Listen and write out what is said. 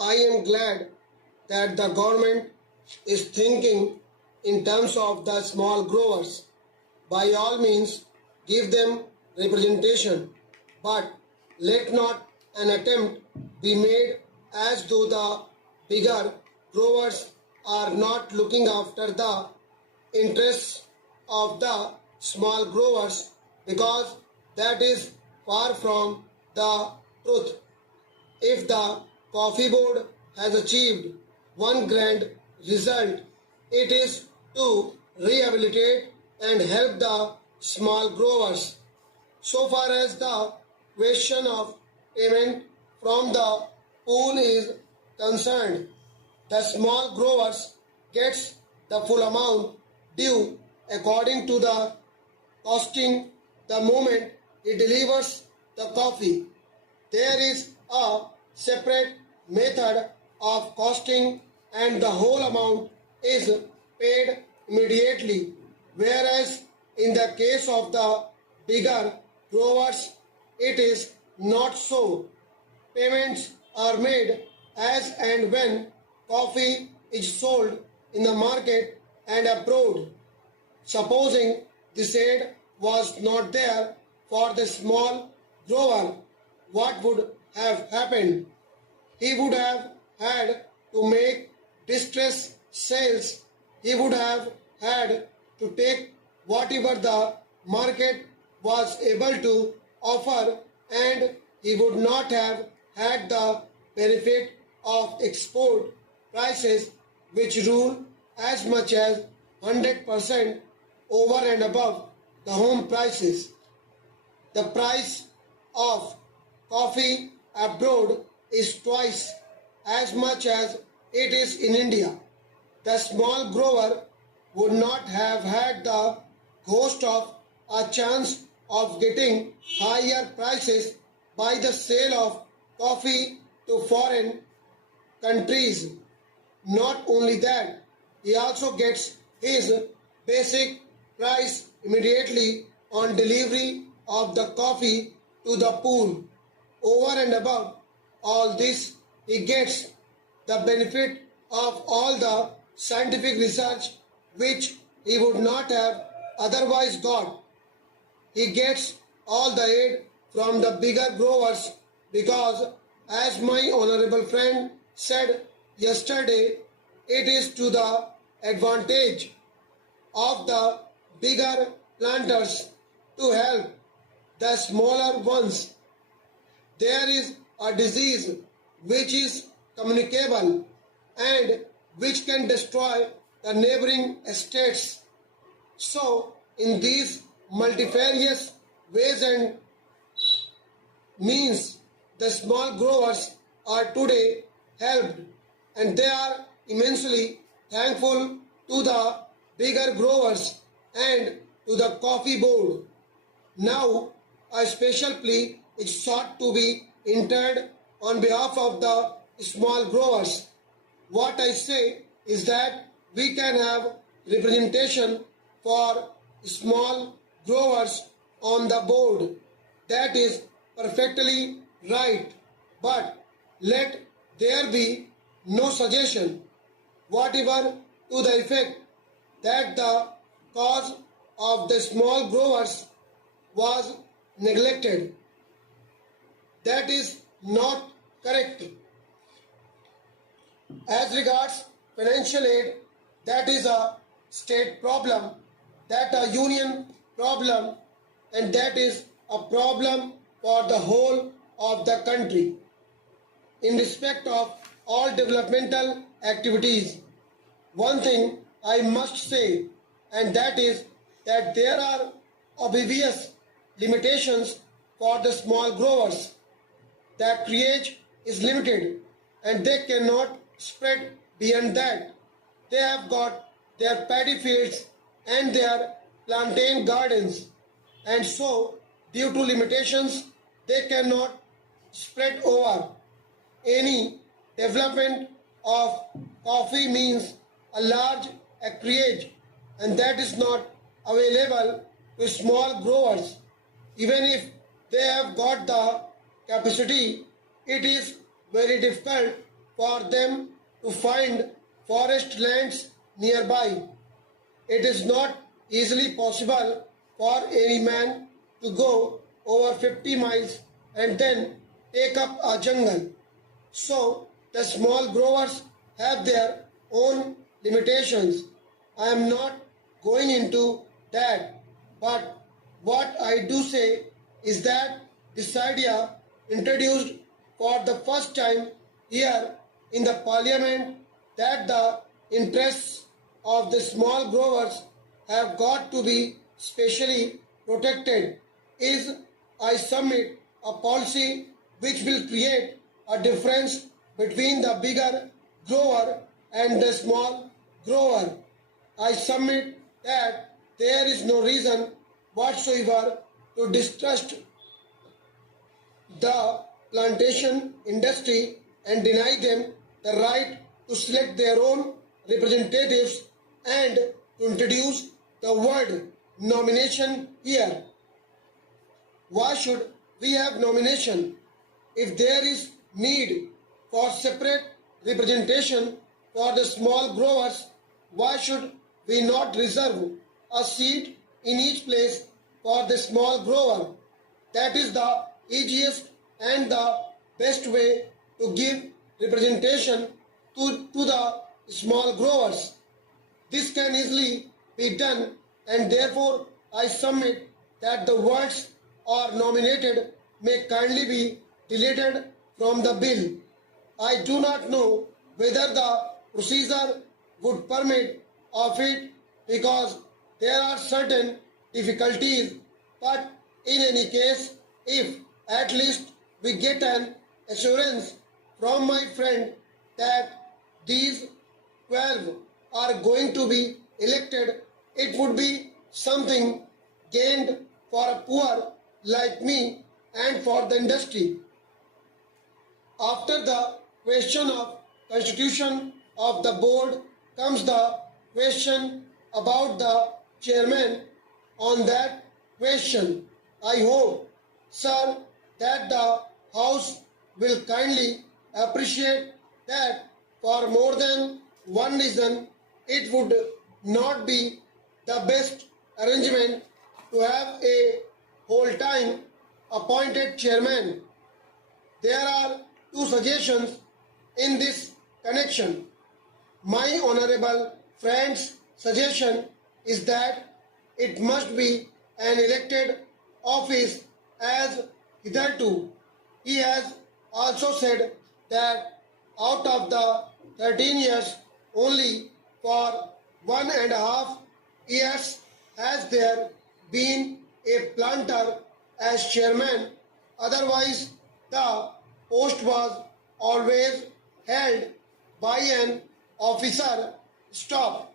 I am glad that the government is thinking in terms of the small growers. By all means, give them representation, but let not an attempt be made as though the bigger growers are not looking after the interests of the small growers, because that is far from the truth. If the coffee board has achieved one grand result, it is to rehabilitate and help the small growers. So far as the question of payment from the pool is concerned, the small growers gets the full amount due according to the costing the moment he delivers the coffee. There is a separate method of costing and the whole amount is paid immediately, whereas in the case of the bigger growers it is not so. Payments are made as and when coffee is sold in the market and abroad. Supposing this aid was not there for the small grower, what would have happened? He would have had to make distress sales. He would have had to take whatever the market was able to offer, and he would not have had the benefit of export prices, which rule as much as 100% over and above the home prices. The price of coffee abroad is twice as much as it is in India. The small grower would not have had the ghost of a chance of getting higher prices by the sale of coffee to foreign countries. Not only that, he also gets his basic price immediately on delivery of the coffee to the pool. Over and above all this, he gets the benefit of all the scientific research which he would not have otherwise got. He gets all the aid from the bigger growers because, as my honorable friend said yesterday, it is to the advantage of the bigger planters to help the smaller ones. There is a disease which is communicable and which can destroy the neighboring estates. So, in these multifarious ways and means, the small growers are today helped, and they are immensely thankful to the bigger growers and to the coffee board. Now, a special plea is sought to be entered on behalf of the small growers. What I say is that we can have representation for small growers on the board. That is perfectly right. But let there be no suggestion whatever to the effect that the cause of the small growers was neglected. That is not correct. As regards financial aid, that is a state problem, that a union problem, and that is a problem for the whole of the country. In respect of all developmental activities, one thing I must say, and that is that there are obvious limitations for the small growers. Their creage is limited and they cannot spread beyond that. They have got their paddy fields and their plantain gardens, and so due to limitations they cannot spread over. Any development of coffee means a large acreage, and that is not available to small growers. Even if they have got the capacity, it is very difficult for them to find forest lands nearby. It is not easily possible for any man to go over 50 miles and then take up a jungle. So the small growers have their own limitations. I am not going into that, but what I do say is that this idea introduced for the first time here in the parliament, that the interests of the small growers have got to be specially protected, is I submit a policy which will create a difference between the bigger grower and the small grower. I submit that there is no reason whatsoever to distrust the plantation industry and deny them the right to select their own representatives and to introduce the word nomination here. Why should we have nomination? If there is need for separate representation for the small growers, why should we not reserve a seat in each place for the small grower? That is the easiest and the best way to give representation to the small growers. This can easily be done, and therefore I submit that the words "are nominated" may kindly be deleted from the bill. I do not know whether the procedure would permit of it because there are certain difficulties, but in any case, if at least we get an assurance from my friend that these 12 are going to be elected, it would be something gained for a poor like me and for the industry. After the question of constitution of the board comes the question about the chairman. On that question, I hope, sir, that the House will kindly appreciate that for more than one reason it would not be the best arrangement to have a whole-time appointed chairman. There are two suggestions in this connection. My honorable friend's suggestion is that it must be an elected office as hitherto. He has also said that out of the 13 years, only for 1.5 years has there been a planter as chairman. Otherwise, the post was always held by an officer. Stop.